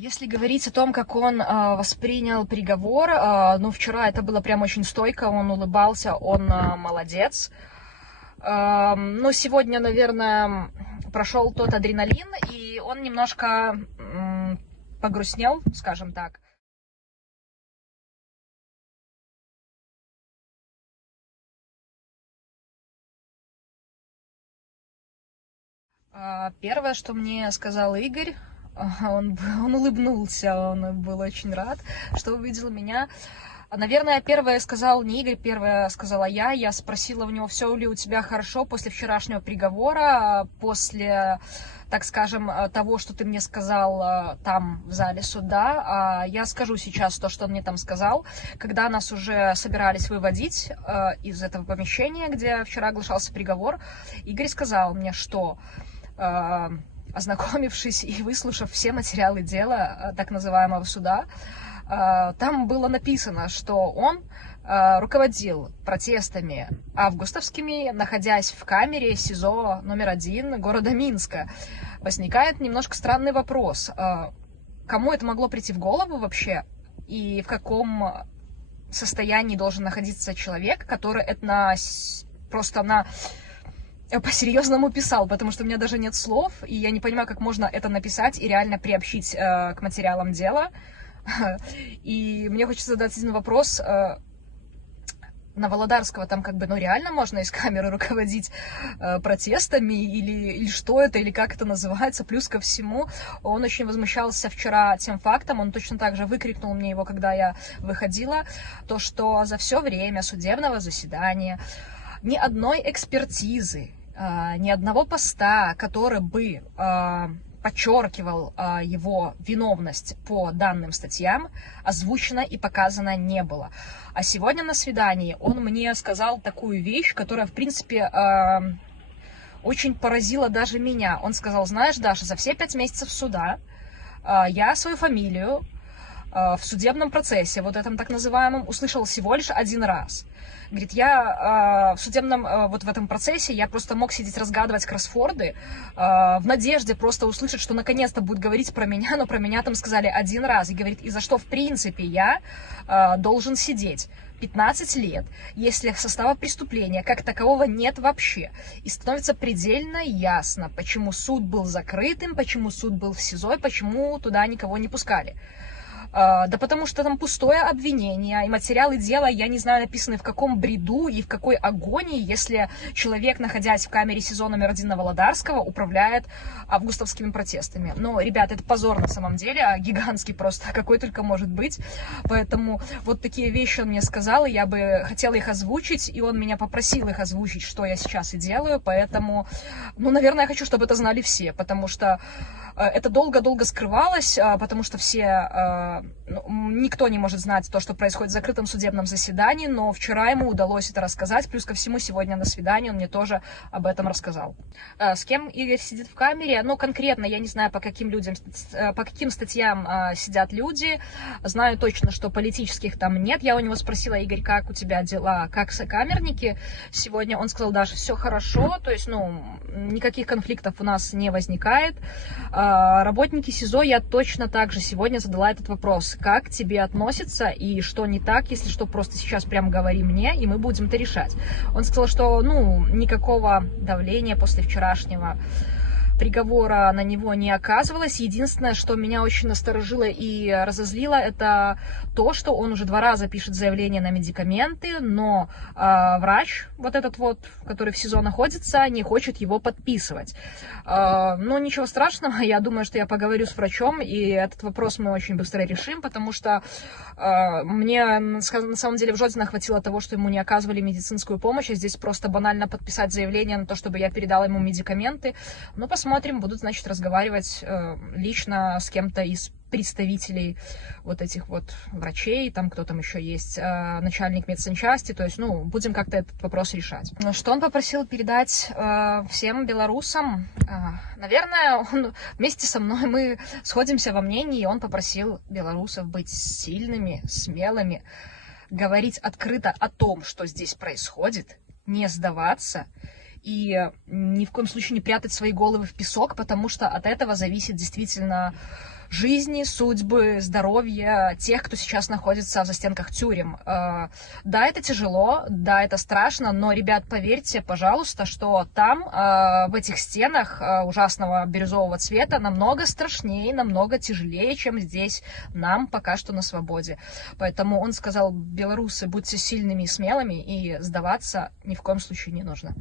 Если говорить о том, как он воспринял приговор, ну, вчера это было прям очень стойко, он улыбался, он молодец. Но сегодня, наверное, прошел тот адреналин, и он немножко погрустнел, скажем так. Первое, что мне сказал Игорь, он улыбнулся, он был очень рад, что увидел меня. Наверное, первое сказал не Игорь, первое сказала я. Я спросила у него, все ли у тебя хорошо после вчерашнего приговора, после, так скажем, того, что ты мне сказал там, в зале суда. Я скажу сейчас то, что он мне там сказал. Когда нас уже собирались выводить из этого помещения, где вчера оглашался приговор, Игорь сказал мне, что, ознакомившись и выслушав все материалы дела так называемого суда, там было написано, что он руководил протестами августовскими, находясь в камере СИЗО номер 1 города Минска. Возникает немножко странный вопрос. Кому это могло прийти в голову вообще? И в каком состоянии должен находиться человек, который это просто по-серьезному писал, потому что у меня даже нет слов, и я не понимаю, как можно это написать и реально приобщить к материалам дела. И мне хочется задать один вопрос. На Володарского там реально можно из камеры руководить протестами, или что это, или как это называется. Плюс ко всему, он очень возмущался вчера тем фактом, он точно так же выкрикнул мне его, когда я выходила, то, что за все время судебного заседания ни одной экспертизы, ни одного поста, который бы подчеркивал его виновность по данным статьям, озвучено и показано не было. А сегодня на свидании он мне сказал такую вещь, которая, в принципе, очень поразила даже меня. Он сказал: знаешь, Даша, за все 5 месяцев суда я свою фамилию в судебном процессе, вот этом так называемом, услышал всего лишь 1 раз. Говорит, я в судебном, вот в этом процессе, я просто мог сидеть разгадывать кроссворды в надежде просто услышать, что наконец-то будет говорить про меня, но про меня там сказали 1 раз. И говорит, и за что в принципе я должен сидеть 15 лет, если состава преступления как такового нет вообще. И становится предельно ясно, почему суд был закрытым, почему суд был в СИЗО, и почему туда никого не пускали. Да потому что там пустое обвинение, и материалы дела, я не знаю, написаны в каком бреду и в какой агонии, если человек, находясь в камере СИЗО номер 1 на Володарского, управляет августовскими протестами. Но, ребят, это позор на самом деле, гигантский просто, какой только может быть. Поэтому вот такие вещи он мне сказал, и я бы хотела их озвучить, и он меня попросил их озвучить, что я сейчас и делаю. Поэтому, наверное, я хочу, чтобы это знали все, потому что это долго-долго скрывалось, потому что никто не может знать то, что происходит в закрытом судебном заседании, но вчера ему удалось это рассказать, плюс ко всему сегодня на свидании он мне тоже об этом рассказал. С кем Игорь сидит в камере? Конкретно я не знаю, по каким статьям сидят люди, знаю точно, что политических там нет. Я у него спросила: Игорь, как у тебя дела, как сокамерники? Сегодня он сказал: Даша, все хорошо, то есть, никаких конфликтов у нас не возникает. Работники СИЗО, я точно так же сегодня задала этот вопрос: как к тебе относятся и что не так, если что, просто сейчас прям говори мне, и мы будем это решать. Он сказал, что никакого давления после вчерашнего приговора на него не оказывалось. Единственное, что меня очень насторожило и разозлило, это то, что он уже 2 раза пишет заявление на медикаменты, но врач, вот этот вот, который в СИЗО находится, не хочет его подписывать. Но ничего страшного, я думаю, что я поговорю с врачом, и этот вопрос мы очень быстро решим, потому что мне на самом деле в Жодино хватило того, что ему не оказывали медицинскую помощь, а здесь просто банально подписать заявление на то, чтобы я передала ему медикаменты. Посмотрим, будут, значит, разговаривать лично с кем-то из представителей вот этих вот врачей, там кто там еще есть, начальник медсанчасти, то есть, будем как-то этот вопрос решать. Что он попросил передать всем белорусам? Наверное, он вместе со мной, мы сходимся во мнении, и он попросил белорусов быть сильными, смелыми, говорить открыто о том, что здесь происходит, не сдаваться и ни в коем случае не прятать свои головы в песок, потому что от этого зависит действительно жизни, судьбы, здоровья тех, кто сейчас находится в застенках тюрем. Да, это тяжело, да, это страшно, но, ребят, поверьте, пожалуйста, что там, в этих стенах ужасного бирюзового цвета, намного страшнее, намного тяжелее, чем здесь, нам пока что на свободе. Поэтому он сказал: белорусы, будьте сильными и смелыми, и сдаваться ни в коем случае не нужно.